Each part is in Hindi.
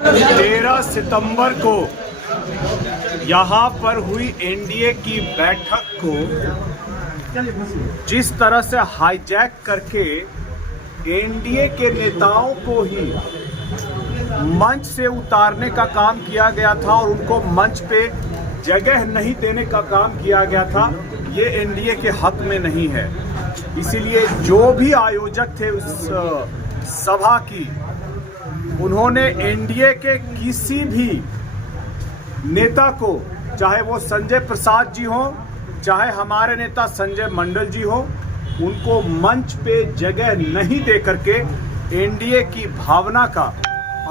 13 सितंबर को यहाँ पर हुई एनडीए की बैठक को जिस तरह से हाईजैक करके एनडीए के नेताओं को ही मंच से उतारने का काम किया गया था और उनको मंच पे जगह नहीं देने का काम किया गया था, ये एनडीए के हक में नहीं है। इसीलिए जो भी आयोजक थे उस सभा की, उन्होंने एनडीए के किसी भी नेता को, चाहे वो संजय प्रसाद जी हो, चाहे हमारे नेता संजय मंडल जी हो, उनको मंच पे जगह नहीं दे करके एनडीए की भावना का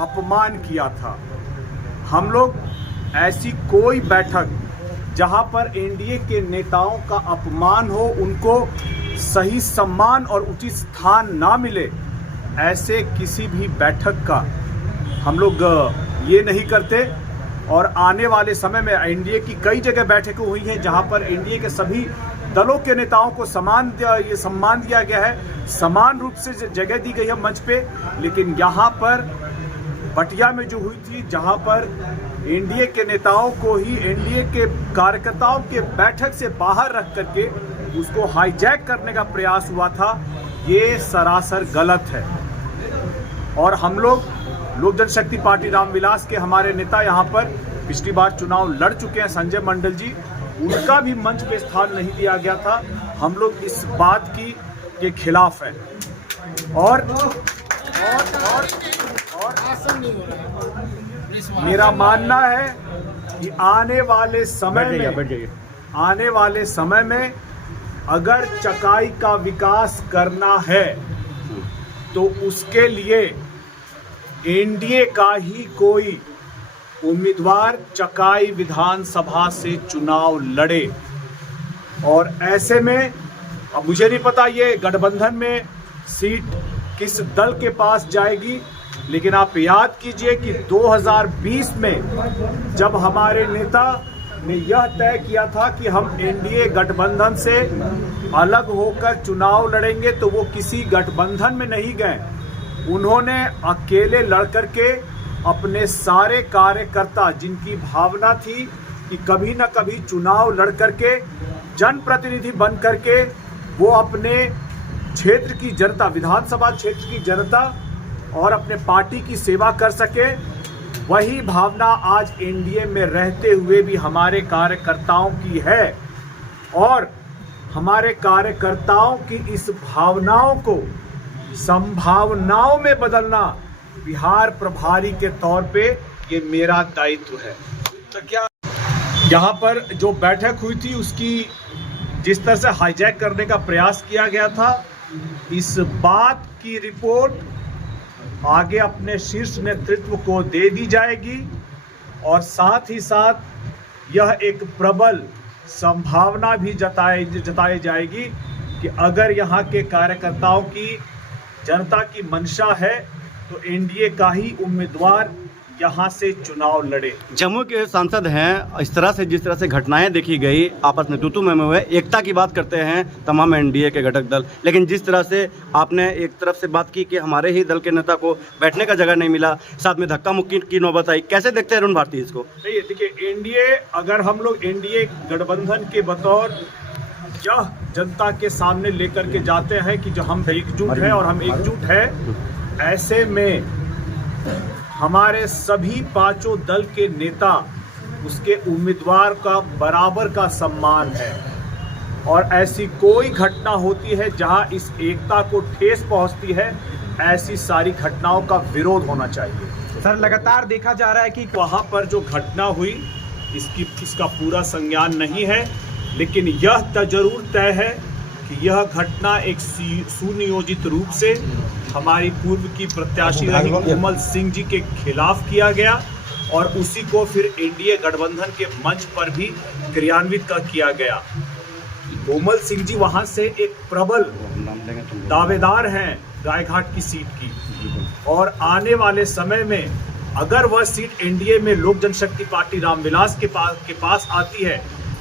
अपमान किया था। हम लोग ऐसी कोई बैठक जहां पर एनडीए के नेताओं का अपमान हो, उनको सही सम्मान और उचित स्थान ना मिले, ऐसे किसी भी बैठक का हम लोग ये नहीं करते। और आने वाले समय में एनडीए की कई जगह बैठकें हुई हैं जहां पर एनडीए के सभी दलों के नेताओं को सम्मान दिया गया है, समान रूप से जगह दी गई है मंच पे। लेकिन यहाँ पर बटिया में जो हुई थी, जहां पर एनडीए के नेताओं को ही एनडीए के कार्यकर्ताओं के बैठक से बाहर रख करके उसको हाईजैक करने का प्रयास हुआ था, ये सरासर गलत है। और हम लोग लोक जनशक्ति पार्टी रामविलास के हमारे नेता यहाँ पर पिछली बार चुनाव लड़ चुके हैं, संजय मंडल जी, उनका भी मंच पे स्थान नहीं दिया गया था। हम लोग इस बात के खिलाफ हैं। और मेरा मानना है कि आने वाले समय में अगर चकाई का विकास करना है तो उसके लिए एनडीए का ही कोई उम्मीदवार चकाई विधानसभा से चुनाव लड़े। और ऐसे में अब मुझे नहीं पता ये गठबंधन में सीट किस दल के पास जाएगी, लेकिन आप याद कीजिए कि 2020 में जब हमारे नेता ने यह तय किया था कि हम एनडीए गठबंधन से अलग होकर चुनाव लड़ेंगे, तो वो किसी गठबंधन में नहीं गए। उन्होंने अकेले लड़कर के अपने सारे कार्यकर्ता, जिनकी भावना थी कि कभी न कभी चुनाव लड़ करके जनप्रतिनिधि बन करके वो अपने क्षेत्र की जनता, विधानसभा क्षेत्र की जनता और अपने पार्टी की सेवा कर सके, वही भावना आज एनडीए में रहते हुए भी हमारे कार्यकर्ताओं की है। और हमारे कार्यकर्ताओं की इस भावनाओं को संभावनाओं में बदलना बिहार प्रभारी के तौर पे ये मेरा दायित्व है। तो क्या यहाँ पर जो बैठक हुई थी उसकी जिस तरह से हाईजैक करने का प्रयास किया गया था, इस बात की रिपोर्ट आगे अपने शीर्ष नेतृत्व को दे दी जाएगी। और साथ ही साथ यह एक प्रबल संभावना भी जताई जाएगी कि अगर यहाँ के कार्यकर्ताओं की, जनता की मंशा है, तो एनडीए का ही उम्मीदवार यहाँ से चुनाव लड़े। जम्मू के सांसद हैं, इस तरह से जिस तरह से घटनाएं देखी गई, आपस में तू-तू मैं-मैं हुए, एकता की बात करते हैं तमाम एनडीए के घटक दल, लेकिन जिस तरह से आपने एक तरफ से बात की कि हमारे ही दल के नेता को बैठने का जगह नहीं मिला, साथ में धक्का मुक्की की नौबत आई, कैसे देखते हैं अरुण भारती इसको? नहीं, देखिए एनडीए, अगर हम लोग एनडीए गठबंधन के बतौर यह जनता के सामने लेकर के जाते हैं कि जो हम एकजुट है और हम एकजुट है, ऐसे में हमारे सभी पांचों दल के नेता, उसके उम्मीदवार का बराबर का सम्मान है। और ऐसी कोई घटना होती है जहां इस एकता को ठेस पहुंचती है, ऐसी सारी घटनाओं का विरोध होना चाहिए। सर, लगातार देखा जा रहा है कि वहां पर जो घटना हुई इसका पूरा संज्ञान नहीं है, लेकिन यह जरूर तय है कि यह घटना एक सुनियोजित रूप से हमारी पूर्व की प्रत्याशी रही कोमल सिंह जी के खिलाफ किया गया और उसी को फिर एनडीए गठबंधन के मंच पर भी क्रियान्वित किया गया। कोमल सिंह जी वहां से एक प्रबल दावेदार हैं गायघाट की सीट की, और आने वाले समय में अगर वह सीट एनडीए में लोक जनशक्ति पार्टी रामविलास के पास आती है,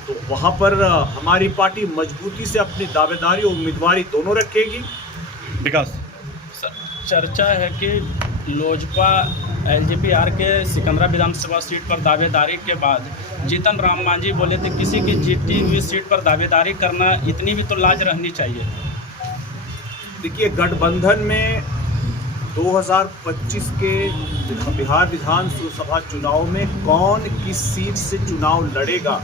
तो वहां पर हमारी पार्टी मजबूती से अपनी दावेदारी और उम्मीदवारी दोनों रखेगी। विकास, चर्चा है कि लोजपा एलजेपीआर के सिकंदरा विधानसभा सीट पर दावेदारी के बाद जीतन राम मांझी बोले थे किसी की जीती हुई सीट पर दावेदारी करना इतनी भी तो लाज रहनी चाहिए। देखिए, गठबंधन में 2025 के बिहार विधानसभा चुनाव में कौन किस सीट से चुनाव लड़ेगा,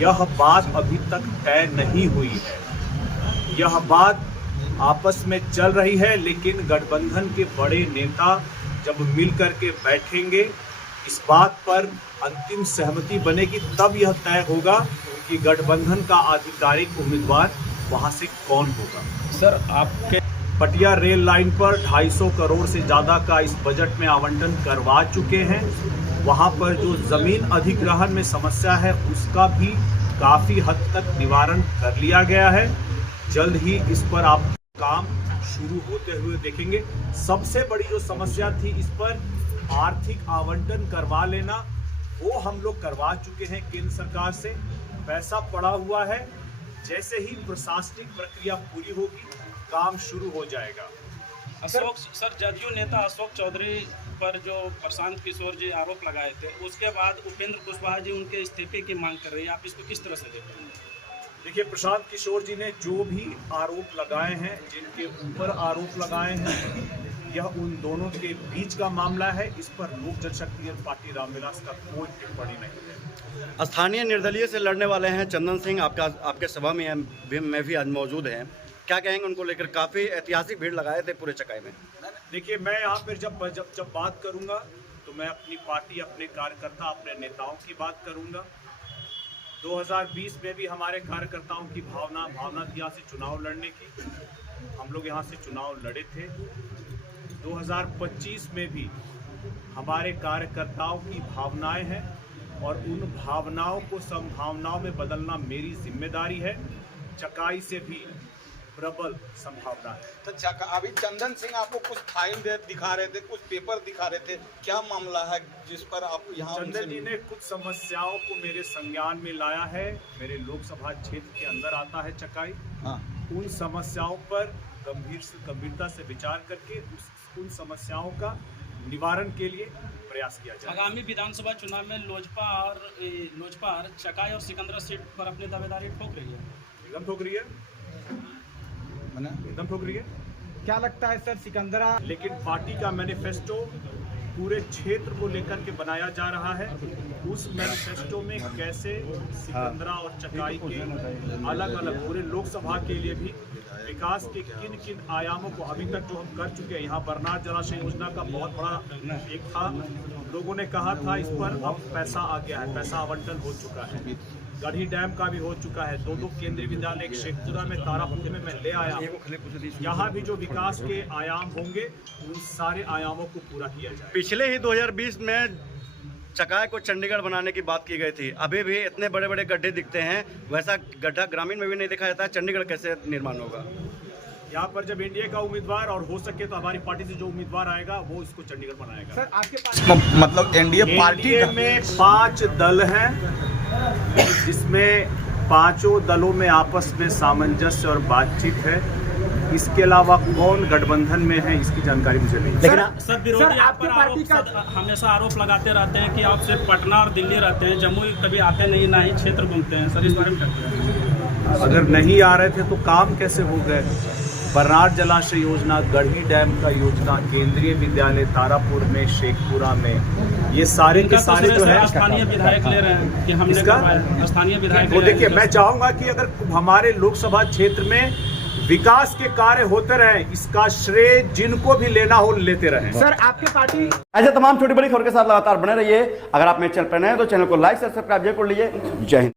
यह बात अभी तक तय नहीं हुई है। यह बात आपस में चल रही है, लेकिन गठबंधन के बड़े नेता जब मिल कर के बैठेंगे, इस बात पर अंतिम सहमति बनेगी, तब यह तय होगा कि गठबंधन का आधिकारिक उम्मीदवार वहां से कौन होगा। सर, आपके पटिया रेल लाइन पर 250 करोड़ से ज़्यादा का इस बजट में आवंटन करवा चुके हैं। वहां पर जो ज़मीन अधिग्रहण में समस्या है, उसका भी काफ़ी हद तक निवारण कर लिया गया है। जल्द ही इस पर आप काम शुरू होते हुए देखेंगे। सबसे बड़ी जो समस्या थी, इस पर आर्थिक आवंटन करवा लेना, वो हम लोग करवा चुके हैं केंद्र सरकार से। पैसा पड़ा हुआ है, जैसे ही प्रशासनिक प्रक्रिया पूरी होगी काम शुरू हो जाएगा। अशोक सर, जदयू नेता अशोक चौधरी पर जो प्रशांत किशोर जी आरोप लगाए थे, उसके बाद उपेंद्र कुशवाहा जी उनके इस्तीफे की मांग कर रही है, आप इसको किस तरह से देखते हैं? देखिए, प्रशांत किशोर जी ने जो भी आरोप लगाए हैं, जिनके ऊपर आरोप लगाए हैं, यह उन दोनों के बीच का मामला है। इस पर लोक जनशक्ति पार्टी रामविलास का कोई टिप्पणी नहीं है। स्थानीय निर्दलीय से लड़ने वाले हैं चंदन सिंह, आपके सभा में भी आज मौजूद हैं। क्या कहेंगे उनको लेकर? काफ़ी ऐतिहासिक भीड़ लगाए थे पूरे चकाई में। देखिए, मैं यहाँ पर जब बात करूँगा तो मैं अपनी पार्टी, अपने कार्यकर्ता, अपने नेताओं की बात करूँगा। 2020 में भी हमारे कार्यकर्ताओं की भावना थी यहाँ से चुनाव लड़ने की। हम लोग यहाँ से चुनाव लड़े थे। 2025 में भी हमारे कार्यकर्ताओं की भावनाएं हैं और उन भावनाओं को संभावनाओं में बदलना मेरी जिम्मेदारी है। चकाई से भी प्रबल संभावना है। तो अभी चंदन सिंह आपको कुछ फाइल दिखा रहे थे, कुछ पेपर दिखा रहे थे, क्या मामला है जिस पर आप यहाँ? चंदन जी ने कुछ समस्याओं को मेरे संज्ञान में लाया है। मेरे लोकसभा क्षेत्र के अंदर आता है चकाई। हाँ। उन समस्याओं पर गंभीरता से विचार करके उन समस्याओं का निवारण के लिए प्रयास किया जाए। आगामी विधानसभा चुनाव में लोजपा चकाई और सिकंदरा सीट पर अपनी दावेदारी ठोक रही है। एकदम ठोक रही है, एकदम ठोक रही है। क्या लगता है सर, सिकंदरा? लेकिन पार्टी का मैनिफेस्टो पूरे क्षेत्र को लेकर के बनाया जा रहा है। उस मैनिफेस्टो में कैसे सिकंदरा और चकाई के अलग अलग पूरे लोकसभा के लिए भी विकास के किन किन आयामों को अभी तक जो हम कर चुके हैं। यहाँ बरनार जलाशय योजना का बहुत बड़ा एक था, लोगों ने कहा था इस पर अब पैसा आ गया है, पैसा आवंटन हो चुका है। गढ़ी डैम का भी हो चुका है। 2 केंद्रीय विद्यालय, एक शेखपुरा में, तारापुर में मैं ले आया हूँ। यहाँ भी जो विकास के आयाम होंगे, उन सारे आयामों को पूरा किया जाए। पिछले ही 2020 में चकाई को चंडीगढ़ बनाने की बात की गई थी। अभी भी इतने बड़े बड़े गड्ढे दिखते हैं, वैसा गड्ढा ग्रामीण में भी नहीं देखा जाता है। चंडीगढ़ कैसे निर्माण होगा? यहाँ पर जब एनडीए का उम्मीदवार और हो सके तो हमारी पार्टी से जो उम्मीदवार आएगा वो इसको चंडीगढ़ बनाएगा। सर, आपके पास मतलब एनडीए पार्टी में 5 दल हैं, जिसमें 5 दलों में आपस में सामंजस्य और बातचीत है। इसके अलावा कौन गठबंधन में है, इसकी जानकारी मुझे नहीं है। सर, विरोधी आप पर हमेशा आरोप लगाते रहते हैं कि आप सिर्फ पटना और दिल्ली रहते हैं, जम्मू कभी आते नहीं, ना ही क्षेत्र घूमते हैं। सर, इस बारे में क्या कहें? अगर नहीं आ रहे थे तो काम कैसे हो गए? बरनार जलाशय योजना, गढ़ी डैम का योजना, केंद्रीय विद्यालय तारापुर में, शेखपुरा में, ये सारे के सारे जो है स्थानीय विधायक ले रहे हैं कि हमने करवाया। स्थानीय विधायक वो देखिए, मैं चाहूंगा कि अगर हमारे लोकसभा क्षेत्र में विकास के कार्य होते रहे, इसका श्रेय जिनको भी लेना हो लेते रहे। सर, आपके पार्टी ऐसे तमाम छोटी बड़ी खबर के साथ लगातार बने रहिए। अगर आप मेरे चैनल पर नए हैं तो चैनल को लाइक और सब्सक्राइब जरूर कर लीजिए। जय हिंद।